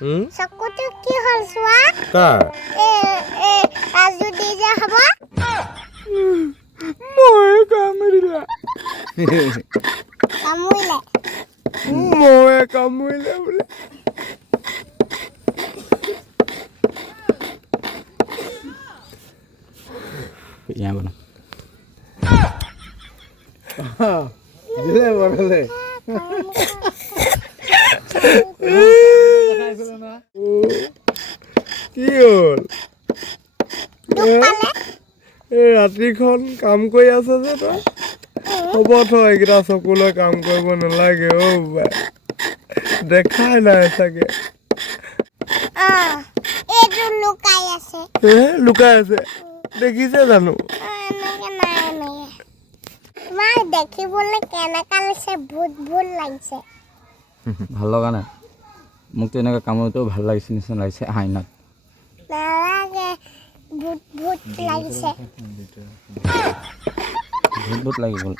চকুটো কি হ'ল চোৱা কাৰ ৰাজু দি যে হ'ব মই কামুৰিলা কামুৰিলে মই কামুৰিলে বোলে यहाँ बना দিলে বনালে কি হ'ল এই ৰাতিখন কাম কৰি আছে যে তই হ'ব থ এইকেইটা চকুলৈ কাম কৰিব নালাগে অ' বাই দেখাই নাই চাগে এইটো লুকাই আছে লুকাই আছে দেখিছে জানো তোমাৰ দেখিবলৈ কেনেকা লাগিছে ভূত ভূত লাগিছে ভাল লগা নাই মোকতো এনেকৈ কামোৰতেও ভাল লাগিছে নিচিনা লাগিছে আইনাত নালাগে ভূত ভূত লাগিছে ভূত ভূত লাগি গ'ল